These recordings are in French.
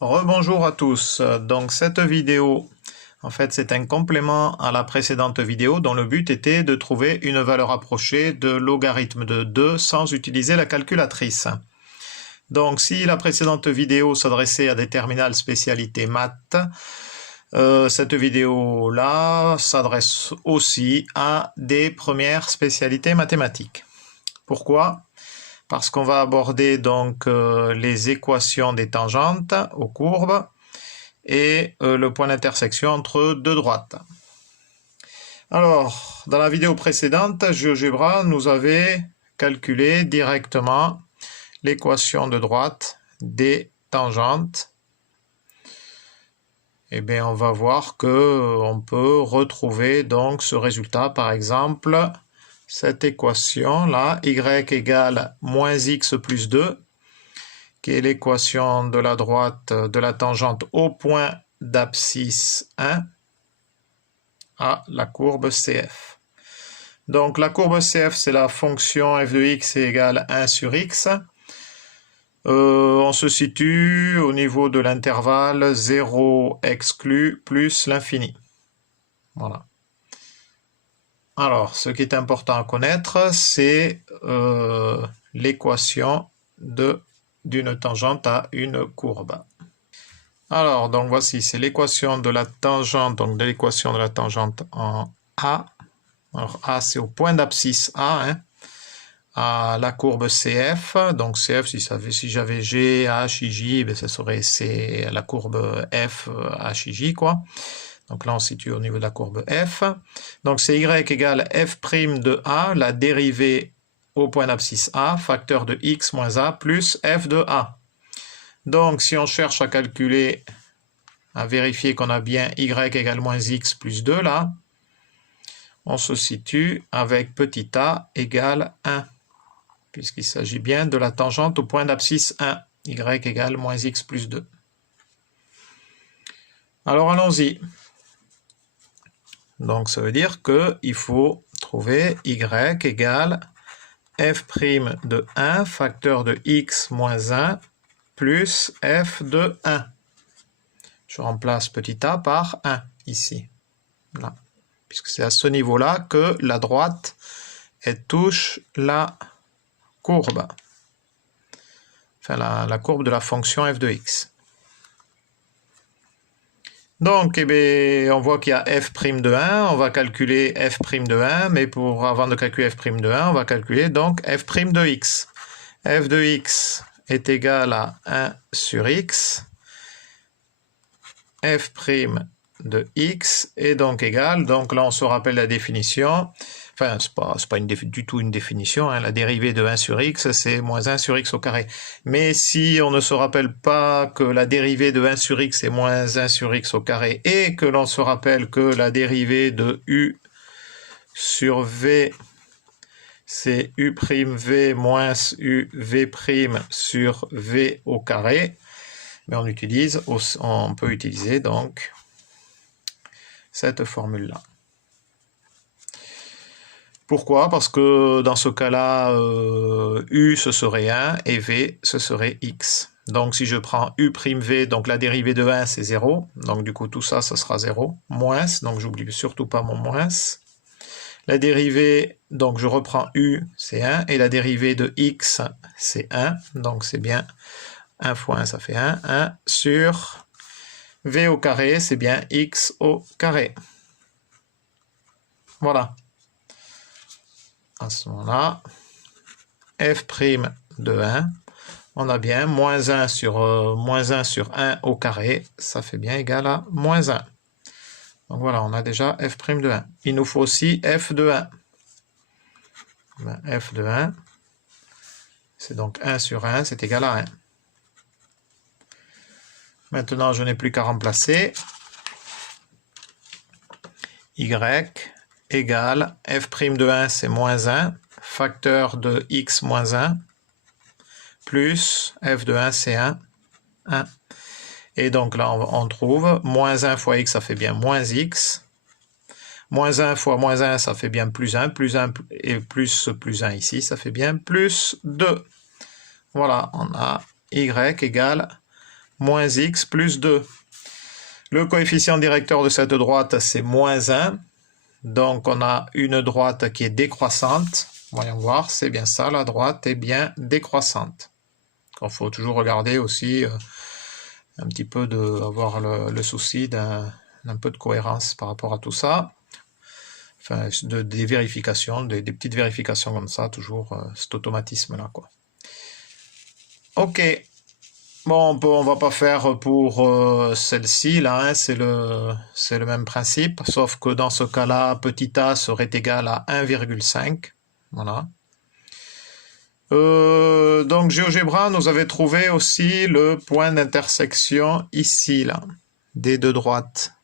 Rebonjour à tous. Donc cette vidéo, en fait, c'est un complément à la précédente vidéo dont le but était de trouver une valeur approchée de logarithme de 2 sans utiliser la calculatrice. Donc si la précédente vidéo s'adressait à des terminales spécialité maths, cette vidéo-là s'adresse aussi à des premières spécialités mathématiques. Pourquoi ? Parce qu'on va aborder donc les équations des tangentes aux courbes et le point d'intersection entre deux droites. Alors, dans la vidéo précédente, GeoGebra nous avait calculé directement l'équation de droite des tangentes. Eh bien, on va voir qu'on peut retrouver donc ce résultat, par exemple, cette équation-là, y égale moins x plus 2, qui est l'équation de la droite de la tangente au point d'abscisse 1 à la courbe CF. Donc la courbe CF, c'est la fonction f de x est égale 1 sur x. On se situe au niveau de l'intervalle 0 exclu plus l'infini. Voilà. Alors, ce qui est important à connaître, c'est l'équation d'une tangente à une courbe. Alors, donc voici, c'est l'équation de la tangente, donc de l'équation de la tangente en A. Alors, A, c'est au point d'abscisse A, hein, à la courbe CF. Donc, CF, si j'avais G, H, IJ, ben, ça serait c'est la courbe F, H, IJ, quoi. Donc là, on se situe au niveau de la courbe F. Donc c'est y égale f' de A, la dérivée au point d'abscisse A, facteur de x moins A plus f de A. Donc si on cherche à calculer, à vérifier qu'on a bien y égale moins x plus 2 là, on se situe avec petit a égale 1, puisqu'il s'agit bien de la tangente au point d'abscisse 1, y égale moins x plus 2. Alors allons-y. Donc ça veut dire qu'il faut trouver y égale f' de 1, facteur de x moins 1, plus f de 1. Je remplace petit a par 1 ici, là, puisque c'est à ce niveau-là que la droite elle touche la courbe, enfin la courbe de la fonction f de x. Donc, eh bien, on voit qu'il y a f' de 1, on va calculer f' de 1, mais avant de calculer f' de 1, on va calculer donc f' de x. f de x est égal à 1 sur x, f' de x est donc égal, donc là on se rappelle la définition, enfin c'est pas du tout une définition, hein. La dérivée de 1 sur x c'est moins 1 sur x au carré, mais si on ne se rappelle pas que la dérivée de 1 sur x est moins 1 sur x au carré, et que l'on se rappelle que la dérivée de u sur v c'est u'v moins uv' sur v au carré, mais on peut utiliser donc cette formule-là. Pourquoi? Parce que dans ce cas-là, u ce serait 1 et v ce serait x. Donc si je prends u'v, donc la dérivée de 1 c'est 0, donc du coup tout ça, ça sera 0, moins, donc j'oublie surtout pas mon moins. La dérivée, donc je reprends u, c'est 1, et la dérivée de x, c'est 1, donc c'est bien 1 fois 1, ça fait 1, 1 sur v au carré, c'est bien x au carré. Voilà. À ce moment-là, f' de 1, on a bien moins 1 sur 1 au carré, ça fait bien égal à moins 1. Donc voilà, on a déjà f' de 1. Il nous faut aussi f de 1. Ben, f de 1, c'est donc 1 sur 1, c'est égal à 1. Maintenant, je n'ai plus qu'à remplacer. Y égale f' de 1, c'est moins 1, facteur de x moins 1, plus f de 1, c'est 1, 1. Et donc là, on trouve moins 1 fois x, ça fait bien moins x. Moins 1 fois moins 1, ça fait bien plus 1 et plus 1 ici, ça fait bien plus 2. Voilà, on a y égale moins x plus 2. Le coefficient directeur de cette droite, c'est moins 1. Donc, on a une droite qui est décroissante. Voyons voir, c'est bien ça, la droite est bien décroissante. Il faut toujours regarder aussi un petit peu avoir le souci d'un peu de cohérence par rapport à tout ça. Enfin, des vérifications, des petites vérifications comme ça, toujours cet automatisme-là, quoi. Ok. Bon, on va pas faire pour celle-ci, là, hein, c'est le même principe, sauf que dans ce cas-là, petit a serait égal à 1,5. Voilà. Donc, GeoGebra nous avait trouvé aussi le point d'intersection ici, là, des deux droites,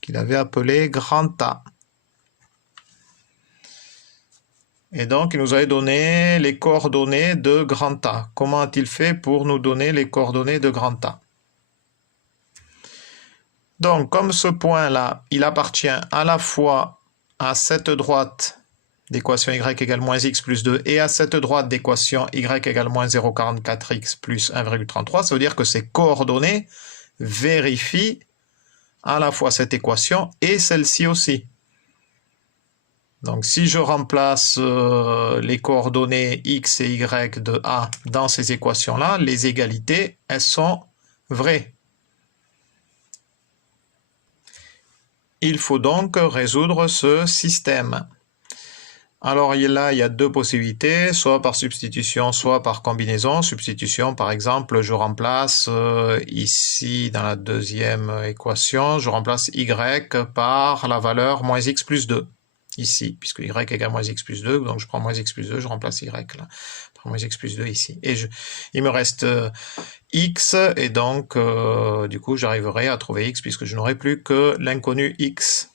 qu'il avait appelé grand A. Et donc, il nous avait donné les coordonnées de grand A. Comment a-t-il fait pour nous donner les coordonnées de grand A? Donc, comme ce point-là, il appartient à la fois à cette droite d'équation y égale moins x plus 2 et à cette droite d'équation y égale moins 0,44x plus 1,33, ça veut dire que ces coordonnées vérifient à la fois cette équation et celle-ci aussi. Donc, si je remplace les coordonnées x et y de A dans ces équations-là, les égalités, elles sont vraies. Il faut donc résoudre ce système. Alors là, il y a deux possibilités, soit par substitution, soit par combinaison. Substitution, par exemple, je remplace ici, dans la deuxième équation, je remplace y par la valeur moins x plus 2. Ici, puisque y égale moins x plus 2, donc je prends moins x plus 2, je remplace y là. Je prends moins x plus 2 ici. Et il me reste x, et donc, du coup, j'arriverai à trouver x, puisque je n'aurai plus que l'inconnu x.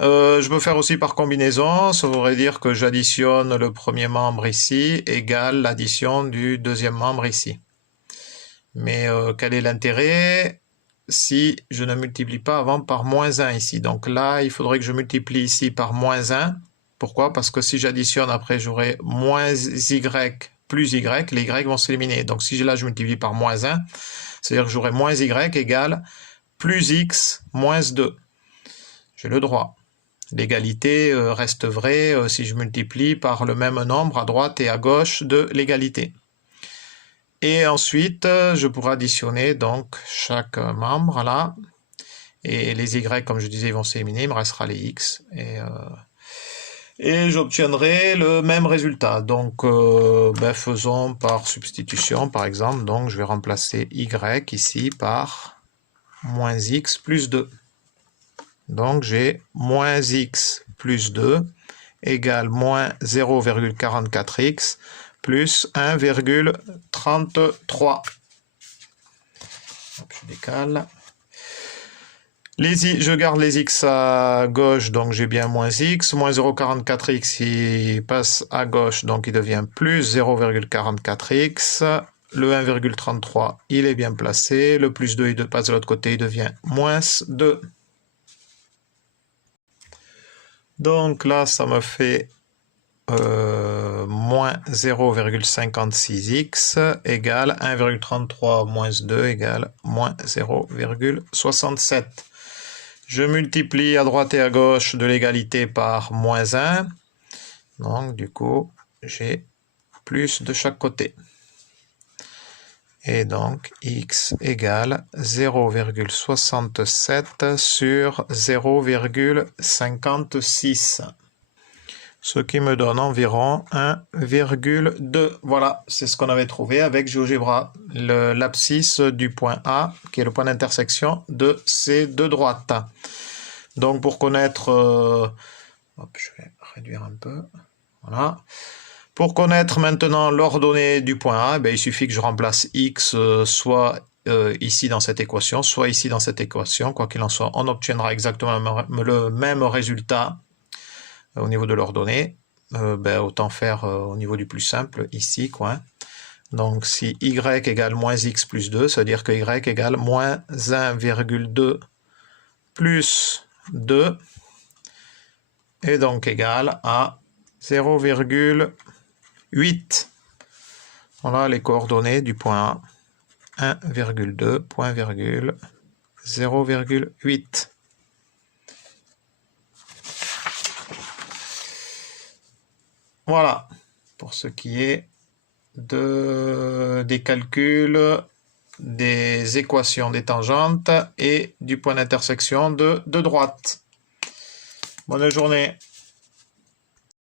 Je peux faire aussi par combinaison, ça voudrait dire que j'additionne le premier membre ici, égale l'addition du deuxième membre ici. Mais quel est l'intérêt si je ne multiplie pas avant par moins 1 ici? Donc là, il faudrait que je multiplie ici par moins 1. Pourquoi? Parce que si j'additionne, après j'aurai moins y plus y, les y vont s'éliminer. Donc si là je multiplie par moins 1, c'est-à-dire que j'aurai moins y égale plus x moins 2. J'ai le droit. L'égalité reste vraie si je multiplie par le même nombre à droite et à gauche de l'égalité. Et ensuite, je pourrai additionner donc chaque membre là. Et les y, comme je disais, ils vont s'éliminer, il me restera les x. Et j'obtiendrai le même résultat. Donc, faisons par substitution, par exemple. Donc, je vais remplacer y ici par moins x plus 2. Donc, j'ai moins x plus 2 égale moins 0,44x plus 1,33. Je décale. Je garde les x à gauche, donc j'ai bien moins x. Moins 0,44x, il passe à gauche, donc il devient plus 0,44x. Le 1,33, il est bien placé. Le plus 2, il passe de l'autre côté, il devient moins 2. Donc là, ça me fait moins 0,56x égale 1,33 moins 2 égale moins 0,67. Je multiplie à droite et à gauche de l'égalité par moins 1. Donc, du coup, j'ai plus de chaque côté. Et donc, x égale 0,67 sur 0,56. Ce qui me donne environ 1,2. Voilà, c'est ce qu'on avait trouvé avec GeoGebra, l'abscisse du point A, qui est le point d'intersection de ces deux droites. Donc pour connaître, je vais réduire un peu, voilà. Pour connaître maintenant l'ordonnée du point A, il suffit que je remplace x soit ici dans cette équation, soit ici dans cette équation. Quoi qu'il en soit, on obtiendra exactement le même résultat au niveau de l'ordonnée. Autant faire au niveau du plus simple, ici, quoi. Donc, si y égale moins x plus 2, ça veut dire que y égale moins 1,2 plus 2, et donc égal à 0,8. Voilà les coordonnées du point A. 1,2, point virgule, 0,8. Voilà, pour ce qui est des calculs des équations des tangentes et du point d'intersection de droite. Bonne journée.